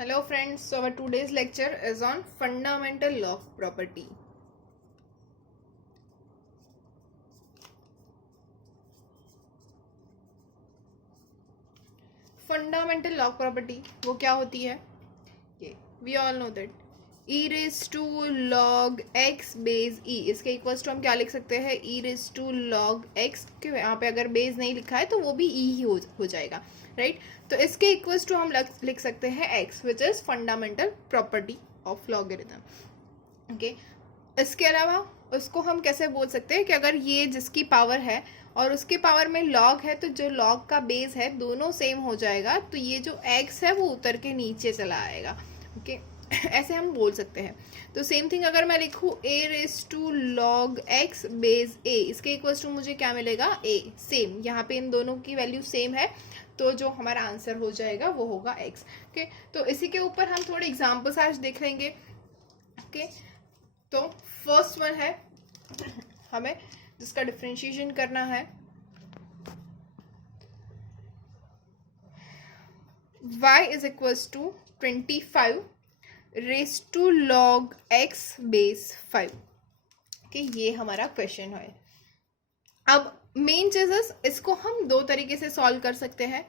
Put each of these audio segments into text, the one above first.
Hello friends, so our today's lecture is on fundamental law of property. Fundamental law of property वो क्या होती है? ये we all know that e raised to log x base e इसके equals to हम क्या लिख सकते हैं? e raised to log x क्यों यहाँ पे अगर बेस नहीं लिखा है तो वो भी e ही हो जाएगा, राइट? तो इसके इक्वल्स टू हम लिख सकते हैं x which is fundamental property of logarithm. Okay, इसके अलावा उसको हम कैसे बोल सकते हैं कि अगर ये जिसकी पावर है और उसके पावर में लॉग है तो जो लॉग का बेस है दोनों सेम हो जाएगा, तो ये जो x है वो उतर के नीचे चला आएगा। ओके ऐसे हम बोल सकते हैं। तो सेम थिंग अगर मैं लिखूँ a raise to log x base a, इसके इक्वल्स टू मुझे क्या मिलेगा? a। सेम यहाँ पे इन दोनों की वैल्यू सेम है तो जो हमारा आंसर हो जाएगा वो होगा x। ओके, तो इसी के ऊपर हम थोड़े एग्जाम्पल्स आज देख लेंगे। ओके, तो फर्स्ट वन है हमें जिसका डिफरेंशिएशन करना है y is equals to 25 raise to log x base 5। Okay, ये हमारा क्वेश्चन है। अब मेन चीजेस इसको हम दो तरीके से सॉल्व कर सकते हैं।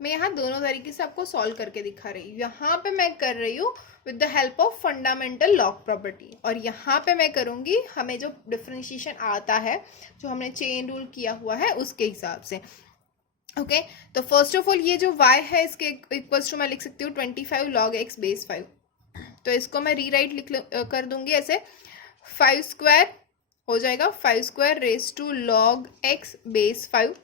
मैं यहाँ दोनों तरीके से आपको सॉल्व करके दिखा रही हूँ। यहाँ पे मैं कर रही हूँ with the help of fundamental log property, और यहाँ पे मैं करूँगी हमें जो डिफरेंशिएशन आता है, जो हमने चेन रूल किया हुआ है उसके हिसाब से। ओके, तो फर्स्ट ऑफ ऑल ये जो y है इसके इक्वल्स टू मैं लिख सकती हूँ 25 लॉग x बेस 5। तो इसको मैं रीराइट कर दूंगी ऐसे, 5 स्क्वायर हो जाएगा 5 square raise to log x base 5।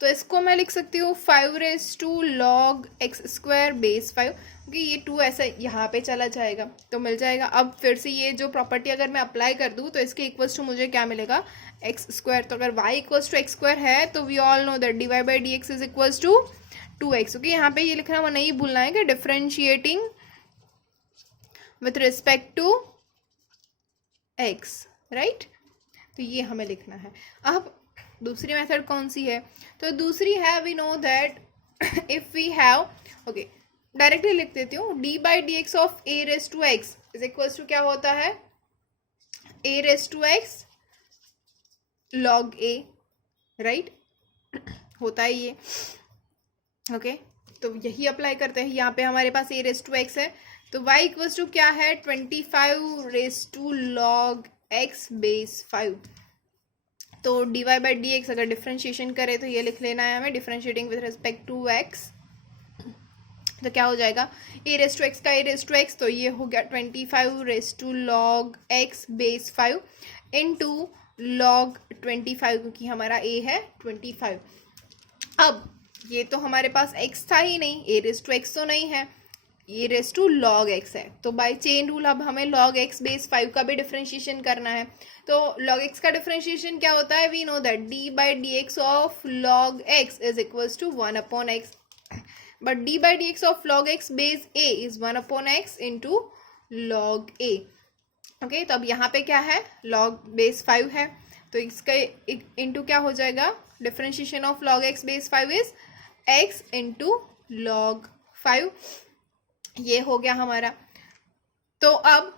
तो इसको मैं लिख सकती हूँ 5 raise to log x square base 5, क्योंकि ये 2 ऐसा यहाँ पे चला जाएगा तो मिल जाएगा। अब फिर से ये जो प्रॉपर्टी अगर मैं अप्लाई कर दूँ तो इसके इक्वल्स टू मुझे क्या मिलेगा? x square. तो अगर y equals to x square है तो we all know that dy by D x is equals to 2x। Okay, यहाँ पे ये लिखना वो नहीं भूलना है कि differentiating with respect to x, right? तो ये हमें लिखना है। अब दूसरी मेथड कौन सी है? तो दूसरी है we know that if we have, okay directly लिख देती हूँ, D by D x of A raise to X is equals to क्या होता है? A raise to X log A, right? होता है ये। ओके, तो यही अप्लाई करते हैं। यहाँ पे हमारे पास ए रेस टू एक्स है तो y इक्वल्स टू क्या है? 25 raise to log x base 5। तो dy बाई डी एक्स अगर डिफ्रेंशिएशन करें तो ये लिख लेना है हमें, differentiating with respect to x। तो क्या हो जाएगा? a रेस टू x का a रेस टू x, तो ये हो गया 25 raise to log x base 5 into log 25, क्योंकि हमारा a है 25। अब ये तो हमारे पास x था ही नहीं, a रेस टू x तो नहीं है, ये रेस टू लॉग x है। तो बाय चेन रूल अब हमें लॉग x बेस 5 का भी डिफरेंशिएशन करना है। तो लॉग x का डिफरेंशिएशन क्या होता है? We know that d by D x of log x is equals to 1 upon x, but d by D x of log x base a is 1 upon x into log a। Okay, तो अब यहाँ पे क्या है? Log base 5 है तो इसका into क्या हो जाएगा? Differentiation of log x base 5 is x into log 5। ये हो गया हमारा। तो अब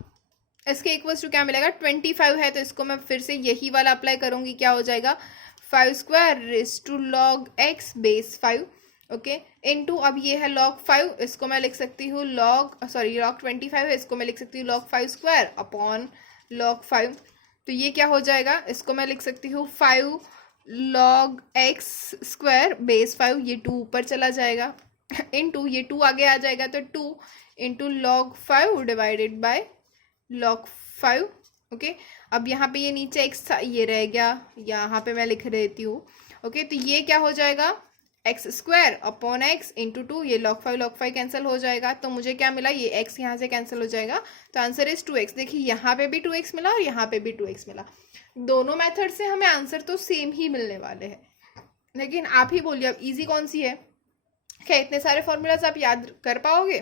इसके इक्वल्स टू क्या मिलेगा? 25 है तो इसको मैं फिर से यही वाला अप्लाई करूंगी। क्या हो जाएगा? 5 square raise to log x base 5, okay, into अब ये है लॉग 5, इसको मैं लिख सकती हूँ लॉग 25 है, इसको मैं लिख सकती हूँ लॉग 5 स्क्वायर अपॉन लॉग 5। तो ये क्या हो जाएगा? इसको मैं लिख सकती हूँ 5 लॉग x स्क्वायर बेस 5, ये 2 ऊपर चला जाएगा इनटू ये 2 आगे आ जाएगा तो 2 into log 5 divided by log 5। Okay, अब यहाँ पे ये नीचे x था ये रह गया, यहाँ पे मैं लिख देती हूँ। ओके, तो ये क्या हो जाएगा? X square upon x into 2, ये लॉग 5 कैंसिल हो जाएगा तो मुझे क्या मिला? ये x यहाँ से कैंसिल हो जाएगा तो आंसर इज 2x। देखिए यहाँ पे भी 2x मिला और यहाँ पे भी 2x मिला। दोनों मेथड से हमें आंसर तो सेम ही मिलने वाले हैं, लेकिन आप ही बोलिए अब इजी कौन सी है? क्या इतने सारे फॉर्मूलाज आप याद कर पाओगे?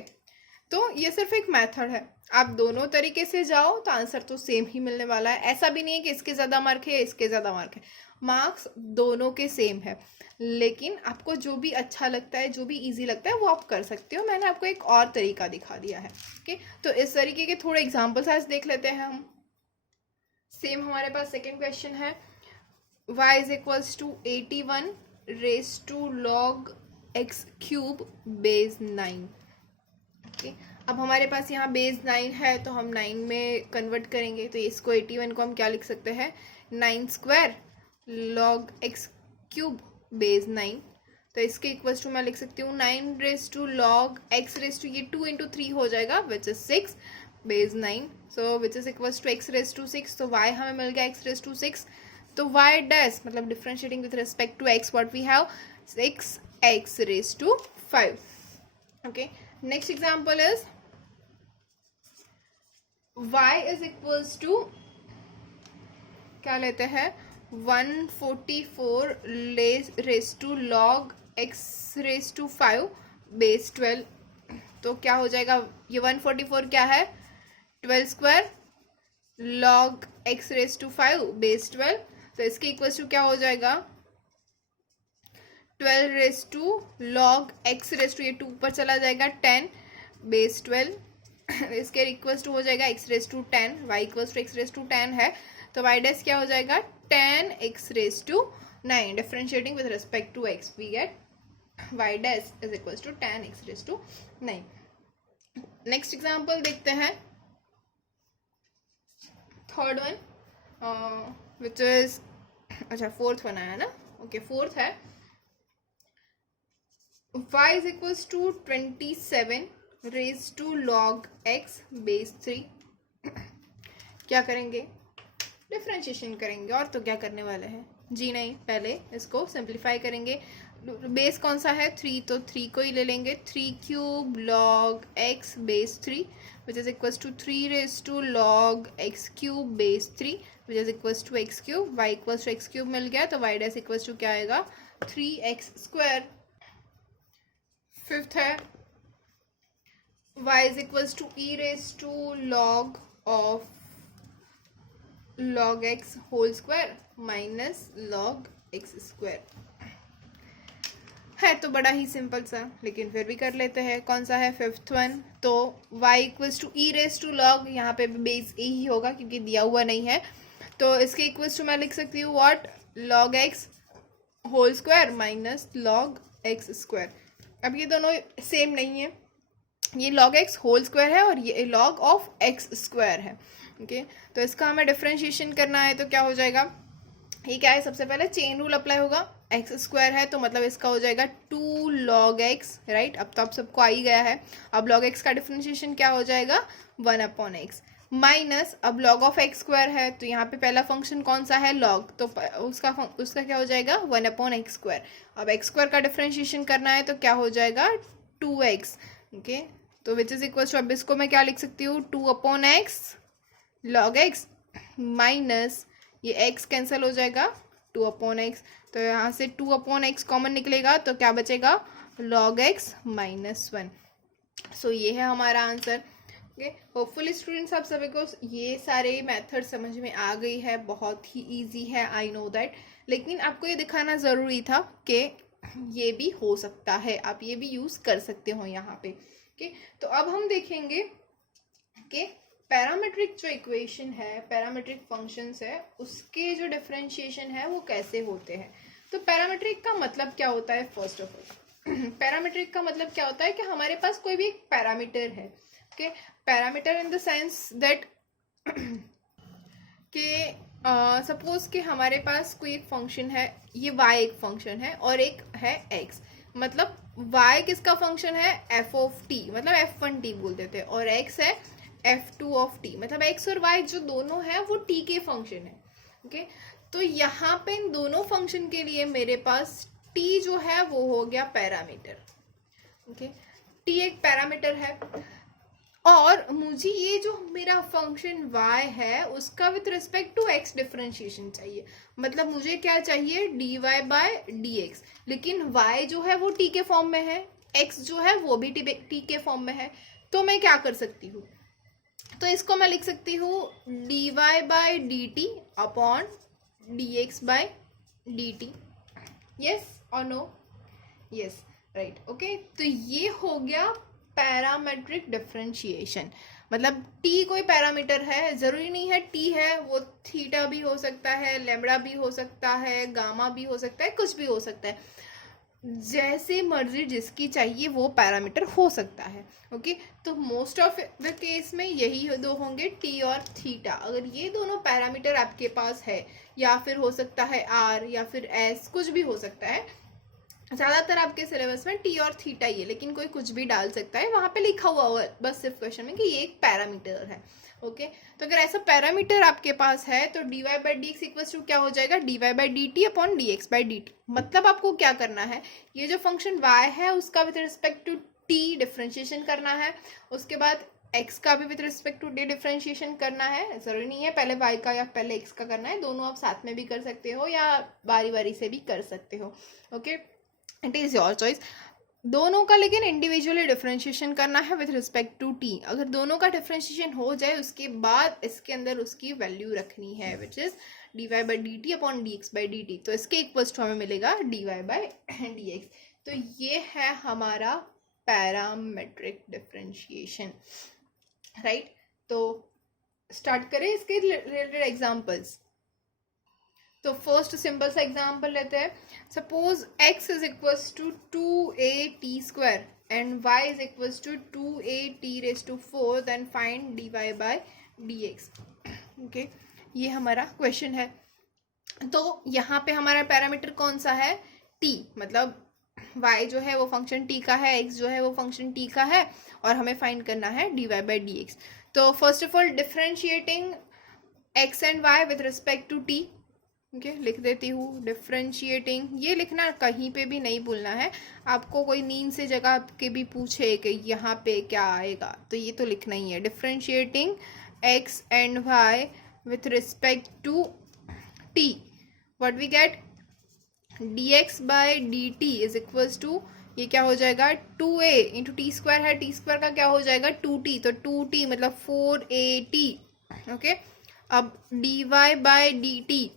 तो ये सिर्फ एक मेथड है, आप दोनों तरीके से जाओ तो आंसर तो सेम ही मिलने वाला है। ऐसा भी नहीं है कि इसके ज़्यादा मार्क है या इसके ज़्यादा मार्क है, मार्क्स दोनों के सेम है, लेकिन आपको जो भी अच्छा लगता है, जो भी इजी लगता है वो आप कर सकते हो। मैंने आपको एक और तरीका दिखा दिया है। ओके, तो इस तरीके के थोड़े एग्जाम्पल्स आज देख लेते हैं हम। सेम हमारे पास सेकेंड क्वेश्चन है, y is equals to 81 raise to log x cube base 9। Okay, अब हमारे पास यहाँ बेस 9 है तो हम 9 में कन्वर्ट करेंगे, तो इसको 81 को हम क्या लिख सकते हैं, 9 square log x cube base 9। तो इसके इक्वल्स टू मैं लिख सकती हूँ 9 raise to log x raise to, ये 2 इंटू 3 हो जाएगा which is 6 base 9, so which is equals to x raise to 6। तो y हमें मिल गया x रेस टू 6, तो y डैश मतलब differentiating with respect to x what we have 6x raise to 5। Okay, next example is y is equals to क्या लेते हैं 144 raise to log x raise to 5 base 12। तो क्या हो जाएगा, ये 144 क्या है 12 square log x raise to 5 base 12। तो इसके इक्वल टू क्या हो जाएगा 12 raise to log x raise to, ये 2 ऊपर चला जाएगा 10 बेस 12। इसके इक्वल्स टू हो जाएगा x raise to 10, y equals to x raise to 10 है, तो y डैश क्या हो जाएगा 10x raise to 9। Differentiating with respect to x we get y dash is equals to 10x raise to 9। Next example देखते हैं, third one which is, अच्छा fourth one आया ना, ओके फोर्थ है y is equals to 27 raise to log x base 3। क्या करेंगे, differentiation करेंगे, और तो क्या करने वाले हैं जी नहीं, पहले इसको सिंप्लीफाई करेंगे। बेस कौन सा है 3, तो 3 को ही ले लेंगे, 3 cube log x base 3 which is equals to 3 raise to log x cube base 3 which is equals to x cube, y equals to x cube मिल गया, तो y डैश इक्वल्स टू क्या आएगा 3x स्क्वायर। फिफ्थ है y is equals to e raise to log of log x whole square minus log x square. है तो बड़ा ही simple सा, लेकिन फिर भी कर लेते हैं। कौन सा है फिफ्थ वन, तो y equals to e raise to log, यहाँ पे भी बेस ए ही होगा क्योंकि दिया हुआ नहीं है, तो इसके इक्वल्स टू मैं लिख सकती हूँ what log x whole square minus log x square. अब ये दोनों सेम नहीं है, ये log x होल स्क्वायर है और ये log ऑफ x स्क्वायर है। ओके, तो इसका हमें डिफरेंशिएशन करना है, तो क्या हो जाएगा, ये क्या है, सबसे पहले चेन रूल अप्लाई होगा, x स्क्वायर है तो मतलब इसका हो जाएगा 2 log x, राइट। अब तो आप सबको आ ही गया है। अब log x का डिफरेंशिएशन क्या हो जाएगा 1/x माइनस, अब log ऑफ x स्क्वायर है तो यहाँ पे पहला फंक्शन कौन सा है log, तो उसका क्या हो जाएगा 1/x स्क्वायर। अब x स्क्वायर का डिफरेंशिएशन करना है तो क्या हो जाएगा 2x। ओके, तो विच इज इक्वल टू, अब इसको मैं क्या लिख सकती हूँ 2/x log x माइनस ये x कैंसिल हो जाएगा 2/x, तो यहाँ से 2/x कॉमन निकलेगा तो क्या बचेगा log x माइनस 1। सो ये है हमारा आंसर। ओके, होपफुली स्टूडेंट्स आप सभी को ये सारे मेथड समझ में आ गई है, बहुत ही इजी है, आई नो दैट, लेकिन आपको ये दिखाना ज़रूरी था कि ये भी हो सकता है, आप ये भी यूज़ कर सकते हो यहाँ पे। ओके, तो अब हम देखेंगे कि पैरामेट्रिक जो इक्वेशन है, पैरामेट्रिक फंक्शंस है, उसके जो डिफरेंशिएशन है वो कैसे होते हैं। तो पैरामेट्रिक का मतलब क्या होता है, फर्स्ट ऑफ ऑल पैरामेट्रिक का मतलब क्या होता है कि हमारे पास कोई भी एक पैरामीटर है। Okay, parameter in the sense that कि सपोज कि हमारे पास कोई एक फंक्शन है, ये y एक फंक्शन है और एक है x, मतलब y किसका फंक्शन है f ऑफ t, मतलब f1t बोल देते हैं, और x है f2 ऑफ t, मतलब x और y जो दोनों हैं वो t के फंक्शन है। ओके, तो यहाँ पे इन दोनों फंक्शन के लिए मेरे पास t जो है वो हो गया पैरामीटर। ओके, t एक पैरामीटर है और मुझे ये जो मेरा फंक्शन y है उसका with respect to x differentiation चाहिए, मतलब मुझे क्या चाहिए dy बाय dx, लेकिन y जो है वो t के फॉर्म में है, x जो है वो भी t के फॉर्म में है, तो मैं क्या कर सकती हूँ, तो इसको मैं लिख सकती हूँ dy by d t upon d x by d T. Yes और नो? Yes, right. ओके, तो ये हो गया पैरामेट्रिक डिफरेंशिएशन. मतलब t कोई पैरामीटर है, जरूरी नहीं है t है, वो थीटा भी हो सकता है, लैम्बडा भी हो सकता है, गामा भी हो सकता है, कुछ भी हो सकता है, जैसे मर्जी जिसकी चाहिए वो पैरामीटर हो सकता है. ओके, तो मोस्ट ऑफ द केस में यही दो होंगे, टी और थीटा. अगर ये दोनों पैरामीटर आपके पास है, या फिर हो सकता है आर या फिर एस, कुछ भी हो सकता है. ज़्यादातर आपके सिलेबस में टी और थीटा ही है, लेकिन कोई कुछ भी डाल सकता है, वहाँ पे लिखा हुआ होगा बस सिर्फ क्वेश्चन में कि ये एक पैरामीटर है. ओके, तो अगर ऐसा पैरामीटर आपके पास है तो d Y by D x equals to क्या हो जाएगा, d Y by d t upon d x by d t. मतलब आपको क्या करना है, ये जो फंक्शन y है उसका with respect to t differentiation करना है, उसके बाद x का भी with respect to d differentiation करना है. जरूरी नहीं है पहले y का या पहले x का करना है, दोनों आप साथ में भी कर सकते हो या बारी बारी से भी कर सकते हो. Okay, it is your choice. दोनों का लेकिन इंडिविजुअली डिफरेंशिएशन करना है विथ रिस्पेक्ट टू टी. अगर दोनों का डिफरेंशिएशन हो जाए उसके बाद इसके अंदर उसकी वैल्यू रखनी है, which is d Y by d t upon d x by d t. तो इसके इक्वल्स टू हमें मिलेगा d Y by D x. तो ये है हमारा पैरामेट्रिक डिफरेंशिएशन, राइट. तो स्टार्ट करें इसके रिलेटेड एग्जाम्पल्स. तो फर्स्ट सिंपल सा एग्जाम्पल लेते हैं. Suppose x is equals to 2a t square and y is equals to 2a t raise to 4, then find dy by dx. Okay, ये हमारा question है. तो यहाँ पे हमारा पैरामीटर कौन सा है, t. मतलब y जो है वो फंक्शन t का है, x जो है वो फंक्शन t का है, और हमें फाइंड करना है dy बाय dx. तो first of all differentiating x and y with respect to t. Okay, लिख देती हूँ डिफ्रेंशिएटिंग. ये लिखना कहीं पे भी नहीं भूलना है. आपको कोई नींद से जगह के भी पूछे कि यहाँ पे क्या आएगा, तो ये तो लिखना ही है. Differentiating x and y with respect to t, what we get, dx by dt is equals to, ये क्या हो जाएगा, 2a इंटू टी स्क्वायर है, टी स्क्वायर का क्या हो जाएगा 2t, तो 2t मतलब 4at. ओके, अब dy by dt,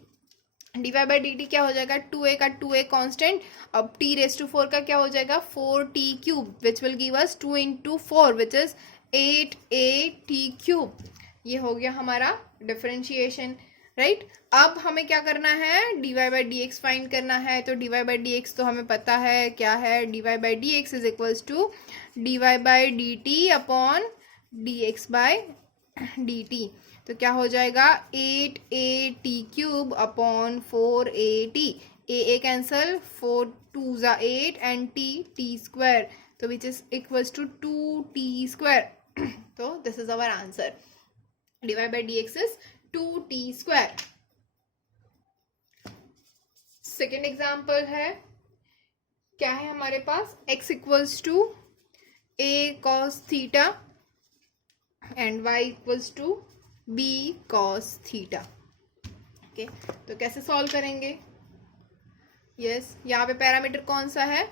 d Y by d t क्या हो जाएगा, 2a का 2a कॉन्स्टेंट, अब t रेस टू 4 का क्या हो जाएगा 4t cube, which will give us 2 into 4 which is 8at cube. ये हो गया हमारा डिफरेंशिएशन, राइट. अब हमें क्या करना है, d Y by D x find करना है. तो d Y by D x तो हमें पता है क्या है, d Y by D x is equals to d Y by d t upon d x by d t. तो क्या हो जाएगा 8at cube upon 4at, a cancel, 4 2 ज़ा 8 एंड t स्क्वायर, तो which is equals to 2t square. तो this is our answer, D Y by D x is 2t square. Second example है, क्या है हमारे पास, x equals to a cos theta and y equals to b cos theta. Okay, तो कैसे solve करेंगे. Yes, यहाँ पे पैरामीटर कौन सा है,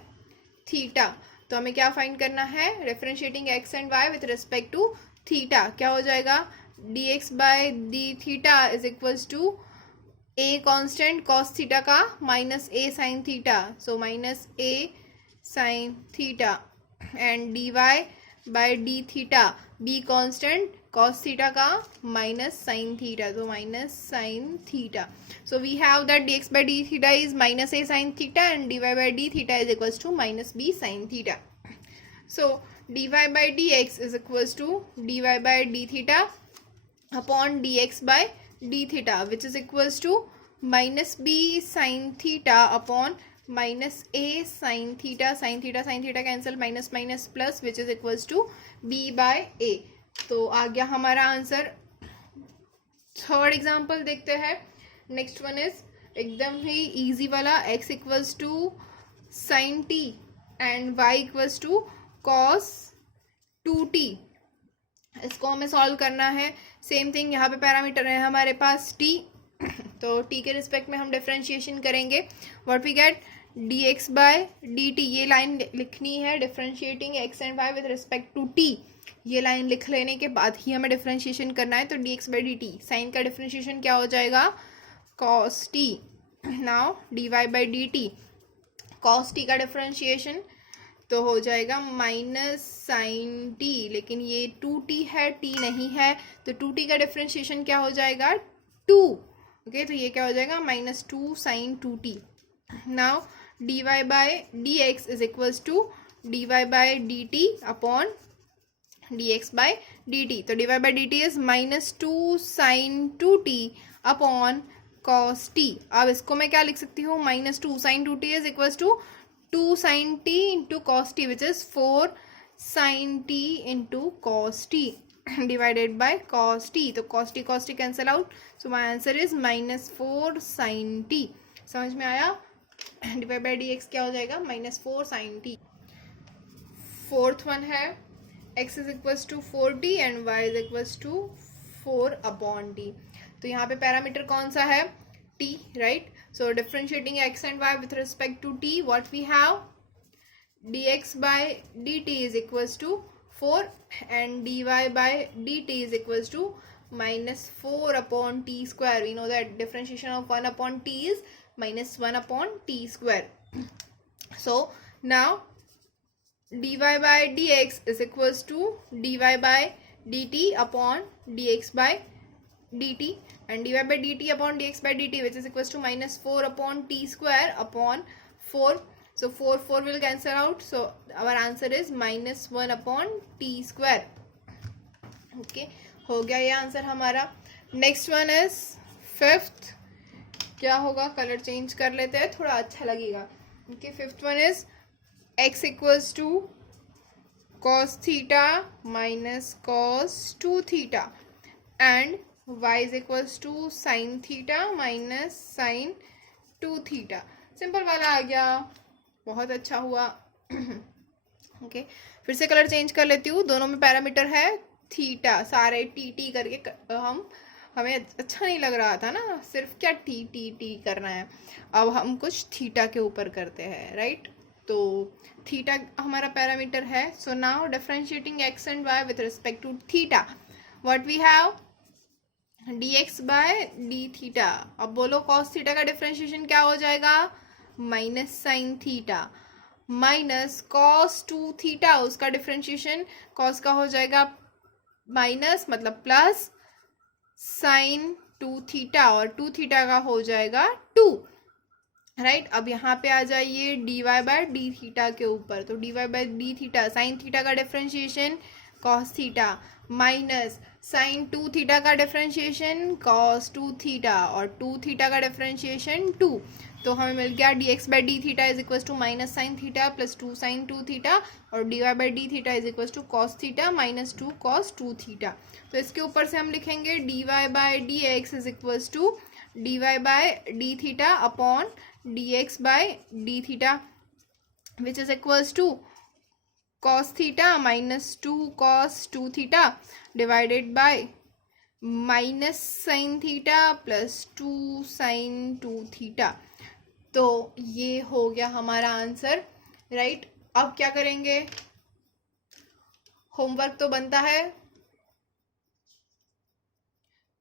थीटा. तो हमें क्या फाइंड करना है, differentiating x and y with respect to theta. क्या हो जाएगा, dx by D theta is equals to a constant cos theta का minus a sine theta, so minus a sine theta, and dy by D theta, b constant cos theta का minus sine theta, तो minus sine theta. So we have that dx by D theta is minus a sine theta and dy by D theta is equals to minus b sine theta. So dy by dx is equals to dy by D theta upon dx by D theta which is equals to minus b sine theta upon minus a sine theta. Sine theta cancel, minus minus plus which is equals to b by a. तो आ गया हमारा answer. Third example देखते हैं. Next one is एकदम ही easy वाला, x equals to sine t and y equals to cos 2t. इसको हमें सॉल्व करना है. सेम थिंग, यहाँ पे पैरामीटर है हमारे पास t, तो t के रिस्पेक्ट में हम डिफरेंशिएशन करेंगे. What we get, dx by dt, ये लाइन लिखनी है differentiating x and y with respect to t। ये लाइन लिख लेने के बाद ही हमें डिफ्रेंशिएशन करना है। तो dx बाई dt, साइन का डिफ्रेंशिएशन क्या हो जाएगा, cos t। Now dy by dt, cos t का डिफ्रेंशिएशन तो हो जाएगा माइनस साइन t, लेकिन ये 2t है, t नहीं है, तो 2t का डिफ्रेंशिएशन क्या हो जाएगा, 2। ओके, तो ये क्या हो जाएगा, minus 2 sine 2t। Now dy by dx is equals to dy by dt upon dx by dt। तो dy by dt is minus 2 sine 2t upon cos t। अब इसको मैं क्या लिख सकती हूँ, minus 2 sine 2t is equals to 2 sine t into cos t which is 4 sine t into cos t divided by cos t। तो cos t cancel out, so my answer is minus 4 sine t। समझ में आया, divide by dx क्या हो जाएगा, minus 4 sine t। Fourth one है x is equals to 4t and y is equals to 4 upon t। तो यहाँ पे पैरामीटर कौन सा है, t, right. So differentiating x and y with respect to t, what we have, dx by dt is equals to 4 and dy by dt is equals to minus 4 upon t square. We know that differentiation of 1 upon t is minus 1 upon t square. So now dy by dx is equals to dy by dt upon dx by dt and dy by dt upon dx by dt which is equals to minus 4 upon t square upon 4. So 4 will cancel out. So our answer is minus 1 upon t square. Okay, हो गया ये answer हमारा. Next one is fifth. क्या होगा, colour change कर लेते हैं, थोड़ा अच्छा लगेगा. Okay, fifth one is x equals to cos theta minus cos 2 theta and y is equals to sin theta minus sin 2 theta. Simple वाला आ गया, बहुत अच्छा हुआ. ओके, फिर से कलर चेंज कर लेती हूँ. दोनों में पैरामीटर है थीटा, सारे टी टी करके हमें अच्छा नहीं लग रहा था ना, सिर्फ क्या टी टी टी करना है. अब हम कुछ थीटा के ऊपर करते हैं, राइट. तो थीटा हमारा पैरामीटर है. So now differentiating x and y with respect to theta, what we have, dx by D theta. अब बोलो cos थीटा का डिफरेंशिएशन क्या हो जाएगा, minus sine theta minus cos 2 theta, उसका डिफरेंशिएशन cos का हो जाएगा माइनस मतलब प्लस साइन 2 थीटा और 2 थीटा का हो जाएगा 2, राइट. अब यहाँ पे आ जाइए dy बाय डी थीटा के ऊपर. तो dy by D theta, sine theta का differentiation cos theta minus sine 2 theta का डिफरेंशिएशन cos 2 थीटा और 2 थीटा का डिफरेंशिएशन 2. तो हमें मिल गया dx by d theta is equal to minus sine theta plus 2 sine 2 theta और dy by d theta is equal to cos theta minus 2 cos 2 theta. तो इसके ऊपर से हम लिखेंगे dy by D x is equal to dy by d theta upon dx by d theta which is equals to cos theta minus 2 cos 2 theta divided by minus sine theta plus 2 sine 2 theta. तो ये हो गया हमारा answer, right. अब क्या करेंगे, homework तो बनता है.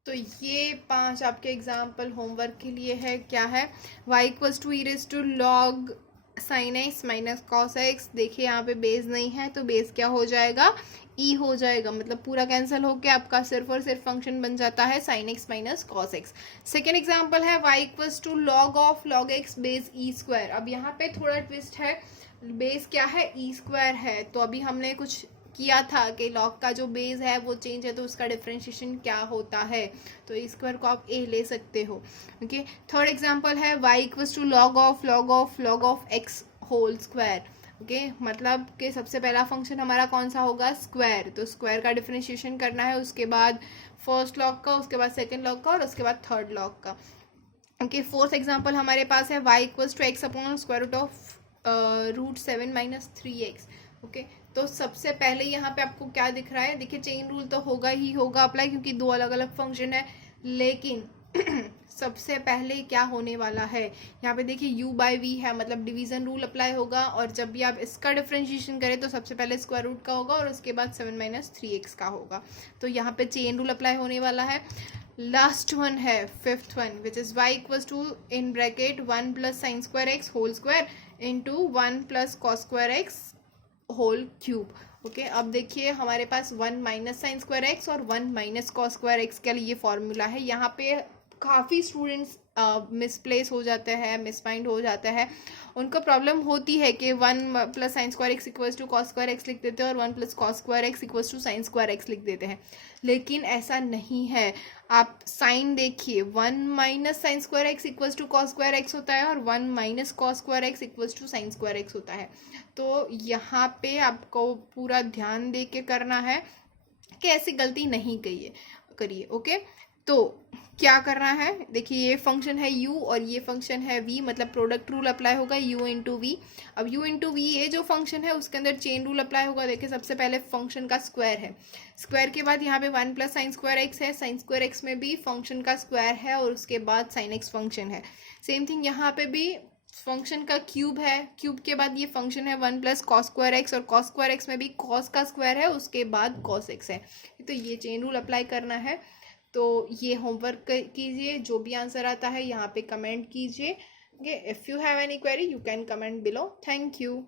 तो ये 5 आपके एग्जाम्पल होमवर्क के लिए है. क्या है, y equals to e raise to log sine x minus cos x. देखिए यहाँ पे बेस नहीं है तो बेस क्या हो जाएगा, ई हो जाएगा, मतलब पूरा कैंसिल होके आपका सिर्फ और सिर्फ फंक्शन बन जाता है sine x minus cos x. Second example है y equals to log of log x base e square. अब यहाँ पे थोड़ा ट्विस्ट है, बेस क्या है, ई स्क्वायर है. तो अभी हमने कुछ किया था कि लॉग का जो बेस है वो चेंज है तो उसका डिफरेंशिएशन क्या होता है, तो ई स्क्वायर को आप ए ले सकते हो. ओके, थर्ड एग्जांपल है y equals to log of x whole square. Okay, मतलब कि सबसे पहला फंक्शन हमारा कौन सा होगा, स्क्वायर. तो स्क्वायर का डिफरेंशिएशन करना है, उसके बाद फर्स्ट लॉग का, उसके बाद सेकेंड लॉग का और उसके बाद थर्ड लॉग का. ओके, फोर्थ एग्जाम्पल हमारे पास है y equals to x upon square root of root 7 minus 3x. Okay, तो सबसे पहले यहाँ पे आपको क्या दिख रहा है, देखिए चेन रूल तो होगा ही होगा अप्लाई, क्योंकि दो अलग अलग फंक्शन है. लेकिन सबसे पहले क्या होने वाला है, यहाँ पे देखिए u बाई वी है, मतलब डिवीजन रूल अप्लाई होगा, और जब भी आप इसका डिफ्रेंशिएशन करें तो सबसे पहले स्क्वायर रूट का होगा और उसके बाद 7 माइनस 3x का होगा। तो यहाँ पे चेन रूल अप्लाई होने वाला है। लास्ट वन है fifth one, which is y equals to in bracket 1 plus sine square x whole square into 1 plus cos square x whole cube. Okay, अब देखिए हमारे पास 1 माइनस साइन स्क्वायर एक्स और 1 minus cos square x के लिए formula है। यहाँ पे काफ़ी स्टूडेंट्स मिसप्लेस हो जाते हैं, मिसमाइंड हो जाता है, उनको प्रॉब्लम होती है कि 1 plus sine square x equals to cos square x लिख देते हैं और 1 plus cos square x equals to sine square x लिख देते हैं, लेकिन ऐसा नहीं है। आप साइन देखिए, 1 minus sine square x equals to cos square x होता है और 1 minus cos square x equals to sine square x होता है। तो यहाँ पे आपको पूरा ध्यान दे के करना है कि ऐसी गलती नहीं करिए। ओके, तो क्या करना है, देखिए ये फंक्शन है u और ये फंक्शन है v, मतलब प्रोडक्ट रूल अप्लाई होगा u इंटू वी। अब u इंटू वी ये जो फंक्शन है उसके अंदर चेन रूल अप्लाई होगा। देखिए सबसे पहले फंक्शन का स्क्वायर है, स्क्वायर के बाद यहाँ पे 1 प्लस साइन स्क्वायर एक्स है, साइन स्क्वायर एक्स में भी फंक्शन का स्क्वायर है और उसके बाद साइन एक्स फंक्शन है। सेम थिंग यहाँ पे भी फंक्शन का क्यूब है, क्यूब के बाद ये फंक्शन है 1 प्लस कॉस स्क्वायर एक्स और कॉस स्क्वायर एक्स में भी कॉस का स्क्वायर है, उसके बाद कॉस एक्स है। तो ये चेन रूल अप्लाई करना है। तो ये होमवर्क कीजिए, जो भी आंसर आता है यहाँ पे कमेंट कीजिए। If you have any query you can comment below. Thank you.